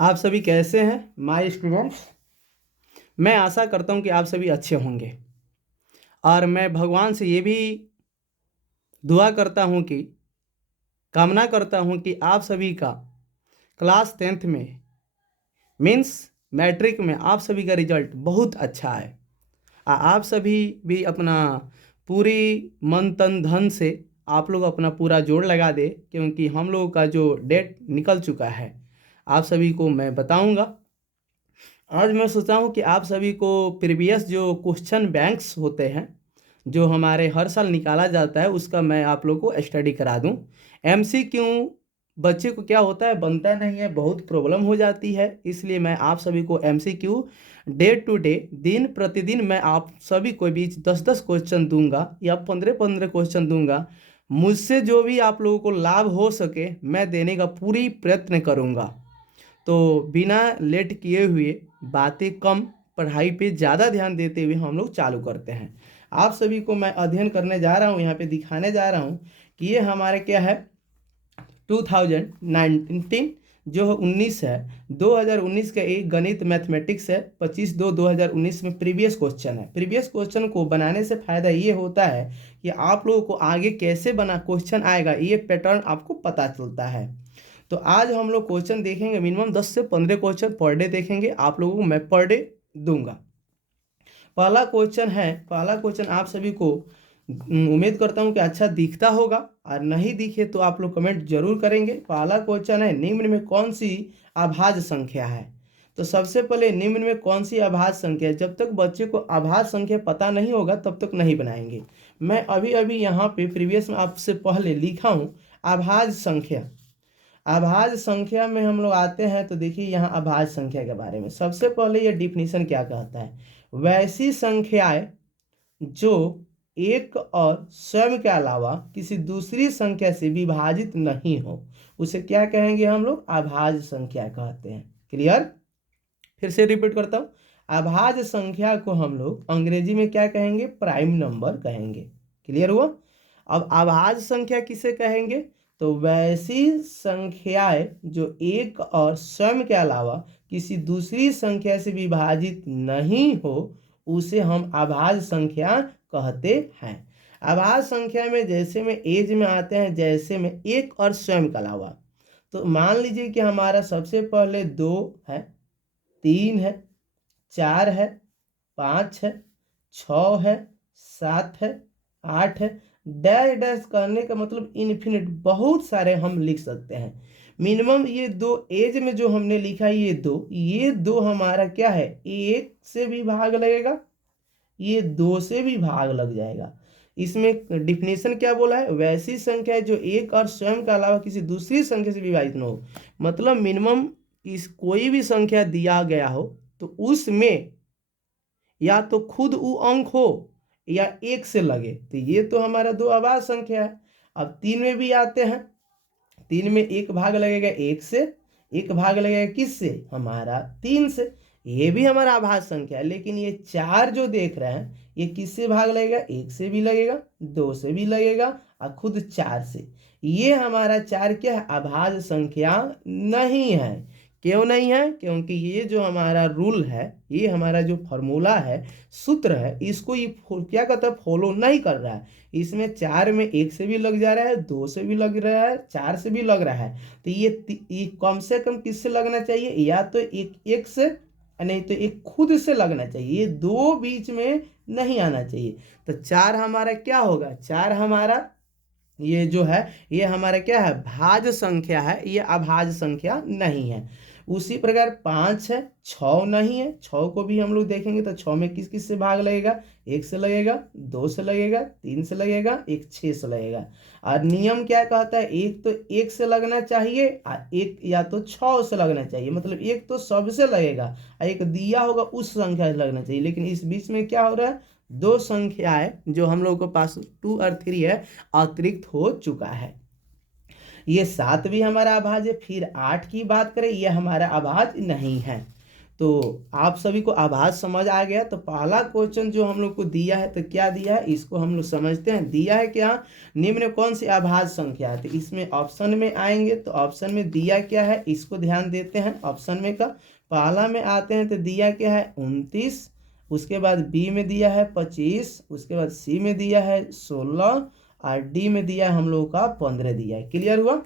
आप सभी कैसे हैं माय स्टूडेंट्स। मैं आशा करता हूं कि आप सभी अच्छे होंगे और मैं भगवान से ये भी दुआ करता हूं कि कामना करता हूं कि आप सभी का क्लास 10th में मीन्स मैट्रिक में आप सभी का रिजल्ट बहुत अच्छा है। आप सभी भी अपना पूरी मन तन धन से आप लोग अपना पूरा जोड़ लगा दे, क्योंकि हम लोगों का जो डेट निकल चुका है आप सभी को मैं बताऊंगा। आज मैं सोचा हूँ कि आप सभी को प्रीवियस जो क्वेश्चन बैंक्स होते हैं जो हमारे हर साल निकाला जाता है उसका मैं आप लोग को स्टडी करा दूँ। एमसीक्यू बच्चे को क्या होता है, बनता नहीं है, बहुत प्रॉब्लम हो जाती है, इसलिए मैं आप सभी को एमसीक्यू डे टू डे दिन प्रतिदिन मैं आप सभी को बीच 10-10 क्वेश्चन दूंगा या 15-15 क्वेश्चन दूंगा। मुझसे जो भी आप लोगों को लाभ हो सके मैं देने का पूरी प्रयत्न करूंगा। तो बिना लेट किए हुए बातें कम, पढ़ाई पे ज़्यादा ध्यान देते हुए हम लोग चालू करते हैं। आप सभी को मैं अध्ययन करने जा रहा हूँ, यहाँ पे दिखाने जा रहा हूँ कि ये हमारे क्या है 2019 जो 19 है, 2019 का एक गणित मैथमेटिक्स है। 25/2/2019 में प्रीवियस क्वेश्चन है। प्रीवियस क्वेश्चन को बनाने से फायदा ये होता है कि आप लोगों को आगे कैसे बना क्वेश्चन आएगा ये पैटर्न आपको पता चलता है। तो आज हम लोग क्वेश्चन देखेंगे, मिनिमम 10 से 15 क्वेश्चन पर डे देखेंगे, आप लोगों को मैं पर डे दूंगा। पहला क्वेश्चन आप सभी को उम्मीद करता हूं कि अच्छा दिखता होगा, और नहीं दिखे तो आप लोग कमेंट जरूर करेंगे। पहला क्वेश्चन है, निम्न में कौन सी अभाज्य संख्या है। तो सबसे पहले निम्न में कौन सी अभाज्य संख्या है, जब तक बच्चे को अभाज्य संख्या पता नहीं होगा तब तक नहीं बनाएंगे। मैं अभी अभी यहाँ पे प्रीवियस में आपसे पहले लिखा हूँ अभाज्य संख्या। अभाज्य संख्या में हम लोग आते हैं तो देखिए यहाँ अभाज्य संख्या के बारे में सबसे पहले ये डिफिनीशन क्या कहता है, वैसी संख्याएं जो एक और स्वयं के अलावा किसी दूसरी संख्या से विभाजित नहीं हो उसे क्या कहेंगे, हम लोग अभाज्य संख्या कहते हैं। क्लियर, फिर से रिपीट करता हूँ, अभाज्य संख्या को हम लोग अंग्रेजी में क्या कहेंगे, प्राइम नंबर कहेंगे। क्लियर हुआ। अब अभाज्य संख्या किसे कहेंगे, तो वैसी संख्याएं जो एक और स्वयं के अलावा किसी दूसरी संख्या से विभाजित नहीं हो उसे हम अभाज्य संख्या कहते हैं। अभाज्य संख्या में जैसे में एज में आते हैं, जैसे में एक और स्वयं के अलावा। तो मान लीजिए कि हमारा सबसे पहले 2 है, 3 है, 4 है, 5 है, 6 है, 7 है, 8 है, डैश डैश करने का मतलब इन्फिनिट बहुत सारे हम लिख सकते हैं। मिनिमम ये 2 एज में जो हमने लिखा है ये दो हमारा क्या है, एक से भी भाग लगेगा, ये 2 से भी भाग लग जाएगा। इसमें डिफिनेशन क्या बोला है, वैसी संख्या है जो एक और स्वयं के अलावा किसी दूसरी संख्या से विभाजित न हो। मतलब मिनिमम इस कोई भी संख्या दिया गया हो तो उसमें या तो खुद वो अंक हो या एक से लगे, तो ये तो हमारा 2 अभाज्य संख्या है। अब 3 में भी आते हैं, 3 में एक भाग लगेगा एक से, एक भाग लगेगा किससे, हमारा 3 से, ये भी हमारा अभाज्य संख्या है। लेकिन ये 4 जो देख रहे हैं ये किससे भाग लगेगा, एक से भी लगेगा, 2 से भी लगेगा और खुद 4 से। ये हमारा 4 क्या है, अभाज्य संख्या नहीं है। क्यों नहीं है, क्योंकि ये जो हमारा रूल है, ये हमारा जो फॉर्मूला है, सूत्र है, इसको ये क्या कहता है, फॉलो नहीं कर रहा है। इसमें 4 में एक से भी लग जा रहा है, 2 से भी लग रहा है, 4 से भी लग रहा है। तो ये कम से कम किससे लगना चाहिए, या तो एक से, नहीं तो एक खुद से लगना चाहिए, ये दो बीच में नहीं आना चाहिए। तो 4 हमारा क्या होगा, 4 हमारा ये जो है ये हमारा क्या है, भाज्य संख्या है, ये अभाज्य संख्या नहीं है। उसी प्रकार 5 है, 6 नहीं है, 6 को भी हम लोग देखेंगे तो 6 में किस किस से भाग लगेगा, एक से लगेगा, 2 से लगेगा, 3 से लगेगा, एक 6 से लगेगा। और नियम क्या कहता है, एक तो एक से लगना चाहिए और एक या तो 6 से लगना चाहिए, मतलब एक तो सबसे लगेगा और एक दिया होगा उस संख्या से लगना चाहिए। लेकिन इस बीच में क्या हो रहा है, 2 संख्याएं जो हम लोगों के पास 2 और 3 है अतिरिक्त हो चुका है। ये 7 भी हमारा अभाज्य है। फिर 8 की बात करें, ये हमारा अभाज्य नहीं है। तो आप सभी को आभास समझ आ गया। तो पहला क्वेश्चन जो हम लोग को दिया है, तो क्या दिया है इसको हम लोग समझते हैं। दिया है क्या, निम्न कौन सी आभाज्य संख्या है। तो इसमें ऑप्शन में आएंगे, तो ऑप्शन में दिया क्या है इसको ध्यान देते हैं। ऑप्शन में का पहला में आते हैं, तो दिया क्या है 29, उसके बाद बी में दिया है 25, उसके बाद सी में दिया है 16 और डी में दिया है हम लोगों का 15 दिया है। क्लियर हुआ।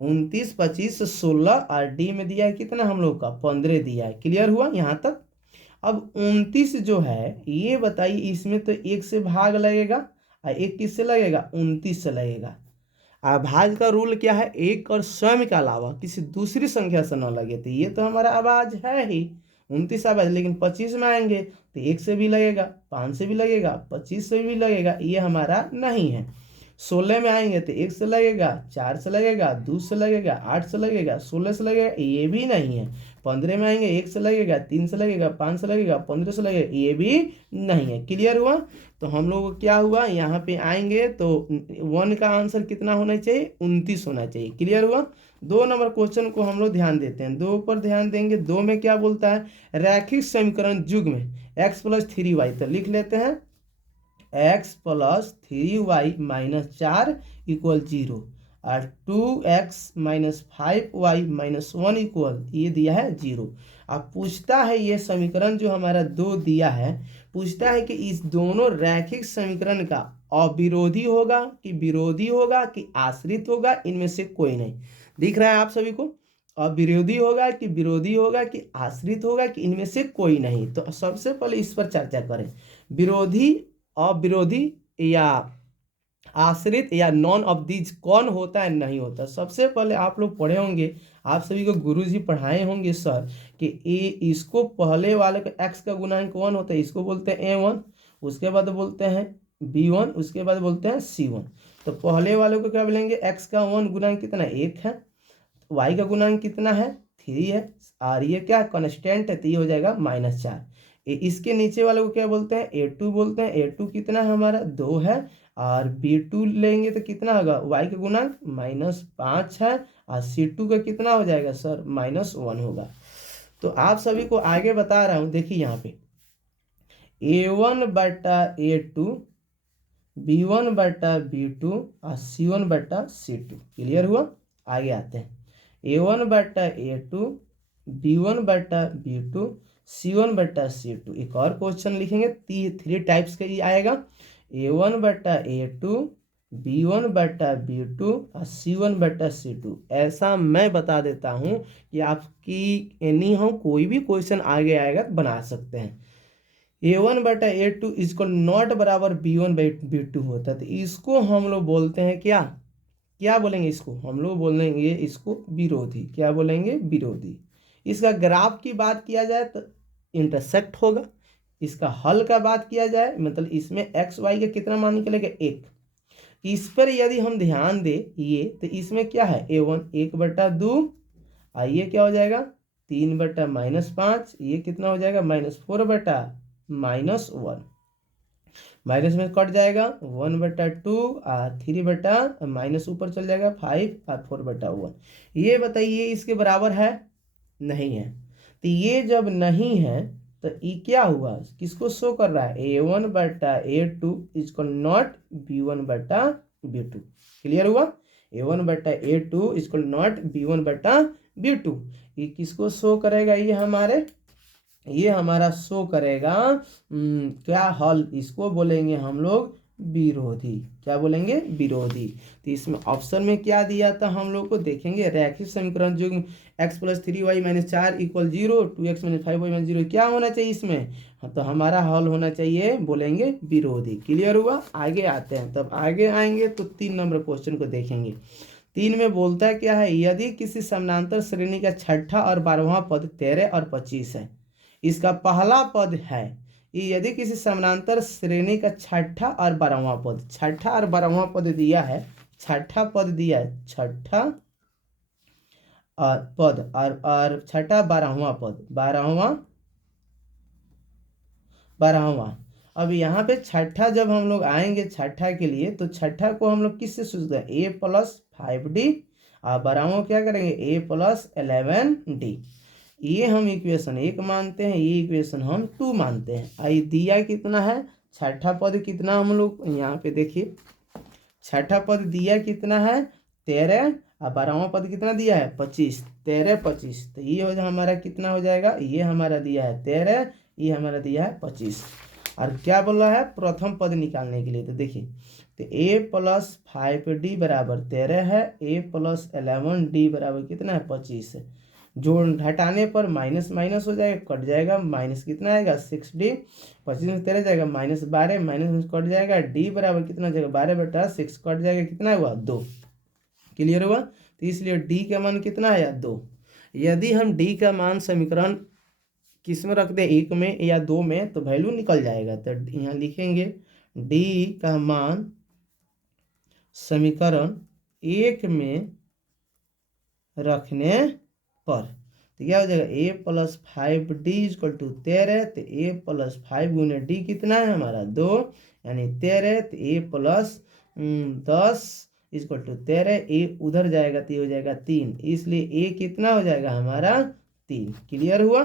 29, 25, 16 और डी में दिया है कितना हम लोग का 15 दिया है। क्लियर हुआ यहाँ तक। अब 29 जो है ये बताइए, इसमें तो एक से भाग लगेगा और एक किससे लगेगा 29 से लगेगा। अभाज्य का रूल क्या है, एक और स्वयं के अलावा किसी दूसरी संख्या से न लगे। तो ये तो हमारा अभाज्य है ही 29 अभाज्य। लेकिन 25 में आएंगे तो एक से भी लगेगा, 5 से भी लगेगा, 25 से भी लगेगा, ये हमारा नहीं है। 16 में आएंगे तो 1 से लगेगा, 4 से लगेगा, 2 से लगेगा, 8 से लगेगा, 16 से लगेगा, ये भी नहीं है। 15 में आएंगे 1 से लगेगा, 3 से लगेगा, 5 से लगेगा, 15 से लगेगा, ये भी नहीं है। क्लियर हुआ। तो हम लोग को क्या हुआ, यहाँ पे आएंगे तो 1 का आंसर कितना होना चाहिए 29 होना चाहिए। क्लियर हुआ। 2 नंबर क्वेश्चन को हम लोग ध्यान देते हैं, 2 पर ध्यान देंगे। 2 में क्या बोलता है, रैखिक समीकरण युग्म x + 3y। तो लिख लेते हैं x + 3y - 4 = 0 और 2x - 5y - 1 इक्वल ये दिया है 0। अब पूछता है ये समीकरण जो हमारा 2 दिया है, पूछता है कि इस दोनों रैखिक समीकरण का अविरोधी होगा कि विरोधी होगा कि आश्रित होगा, इनमें से कोई नहीं। दिख रहा है आप सभी को, अविरोधी होगा कि विरोधी होगा कि आश्रित होगा कि इनमें से कोई नहीं। तो सबसे पहले इस पर चर्चा करें, विरोधी, अविरोधी या आश्रित या नॉन ऑफ दीज कौन होता है नहीं होता। सबसे पहले आप लोग पढ़े होंगे, आप सभी को गुरुजी पढ़ाए होंगे सर कि इसको पहले वाले का x का गुणांक 1 होता है, इसको बोलते हैं a1, उसके बाद बोलते हैं b1, उसके बाद बोलते हैं c1। तो पहले वाले को क्या बोलेंगे, x का 1 गुणांक कितना 1 है, y का गुणांक कितना है 3 है, और ये क्या कॉन्स्टेंट है, तो ये हो जाएगा -4। इसके नीचे वाले को क्या बोलते हैं a2 बोलते हैं। a2 कितना है हमारा 2 है, और b2 लेंगे तो कितना होगा, y का गुणांक -5 है, और c2 का कितना हो जाएगा सर -1 होगा। तो आप सभी को आगे बता रहा हूँ, देखिए यहाँ पे a1 बटा a2, b1 बटा b2 और c1 बटा c2। क्लियर हुआ। आगे आते हैं, a1 बटा a2, b1 बटा b2, c1 बटा c2। एक और क्वेश्चन लिखेंगे, 3 टाइप्स का ये आएगा, a1 बटा a2, b1 बटा b2 और c1 बटा c2। ऐसा मैं बता देता हूँ कि आपकी एनी हाउ कोई भी क्वेश्चन आगे आएगा तो बना सकते हैं। a1 बटा a2 इसको नॉट बराबर b1 b2 होता है, तो इसको हम लोग बोलते हैं क्या, क्या बोलेंगे इसको, हम लोग बोलेंगे इसको विरोधी। क्या बोलेंगे, विरोधी। इसका ग्राफ की बात किया जाए तो इंटरसेक्ट होगा। इसका हल का बात किया जाए मतलब इसमें एक्स वाई का कितना मान निकलेगा 1। इस पर यदि हम ध्यान दे ये, तो इसमें क्या है a1 1 बटा 2, और ये क्या हो जाएगा 3 बटा -5, ये कितना हो जाएगा -4 बटा -1, माइनस में कट जाएगा 1 बटा 2 और 3 बटा माइनस ऊपर चल जाएगा 5 और 4 बटा 1। ये बताइए इसके बराबर है, नहीं है। तो ये जब नहीं है तो ये क्या हुआ, किसको शो कर रहा है, a1 बटा a2 इसको नॉट b1 बटा b2। क्लियर हुआ। a1 बटा a2 इसको नॉट b1 बटा b2। ये किसको शो करेगा, ये हमारा शो करेगा क्या हल, इसको बोलेंगे हम लोग विरोधी। क्या बोलेंगे, विरोधी। तो इसमें ऑप्शन में क्या दिया था हम लोग को देखेंगे, रैखिक समीकरण जो x + 3y - 4 = 0, 2x - 5y - 0 क्या होना चाहिए इसमें, तो हमारा हल होना चाहिए बोलेंगे विरोधी। क्लियर हुआ। आगे आते हैं, तब आगे आएंगे तो 3 नंबर क्वेश्चन को देखेंगे। 3 में बोलता है क्या है, यदि किसी समानांतर श्रेणी का छठा और 12वां पद 13 और 25 है, इसका पहला पद है, यदि किसी समानांतर श्रेणी का छठा और 12वां पद, छठा और 12वां पद दिया है, छठा पद दिया है, छठा और पद और छठा 12वां पद, 12वां। अब यहाँ पे छठा जब हम लोग आएंगे छठा के लिए, तो छठा को हम लोग किससे सोचते हैं, a + 5d, और 12वां क्या करेंगे a + 11d। ये हम इक्वेशन 1 मानते हैं, ये इक्वेशन हम 2 मानते हैं। आई दिया कितना है, छठा पद कितना, हम लोग यहाँ पे देखिए छठा पद दिया कितना है 13 और 12वां पद कितना दिया है 25, 13 25। तो ये हो जाए हमारा कितना हो जाएगा, ये हमारा दिया है 13, ये हमारा दिया है 25। और क्या बोल रहा है प्रथम पद निकालने के लिए, तो देखिए तो a+5d बराबर 13 है, a+11d बराबर कितना है 25 है। जोड़ हटाने पर माइनस माइनस हो जाएगा, कट जाएगा, माइनस कितना आएगा 6d, 25 में 13 जाएगा -12, माइनस में कट जाएगा, d बराबर कितना हो जाएगा 12/6, कट जाएगा कितना हुआ 2। क्लियर हुआ। तो इसलिए d का मान कितना है 2। यदि हम d का मान समीकरण किस में रख दें, 1 में या 2 में, तो वैल्यू निकल जाएगा। तो यहाँ लिखेंगे d का मान समीकरण 1 में रखने पर, तो क्या हो जाएगा a+5d = 13। तो a+5 गुने d कितना है हमारा 2, यानी 13। तो a+10 = 13, a उधर जाएगा तो ये हो जाएगा 3, इसलिए a कितना हो जाएगा हमारा 3। क्लियर हुआ।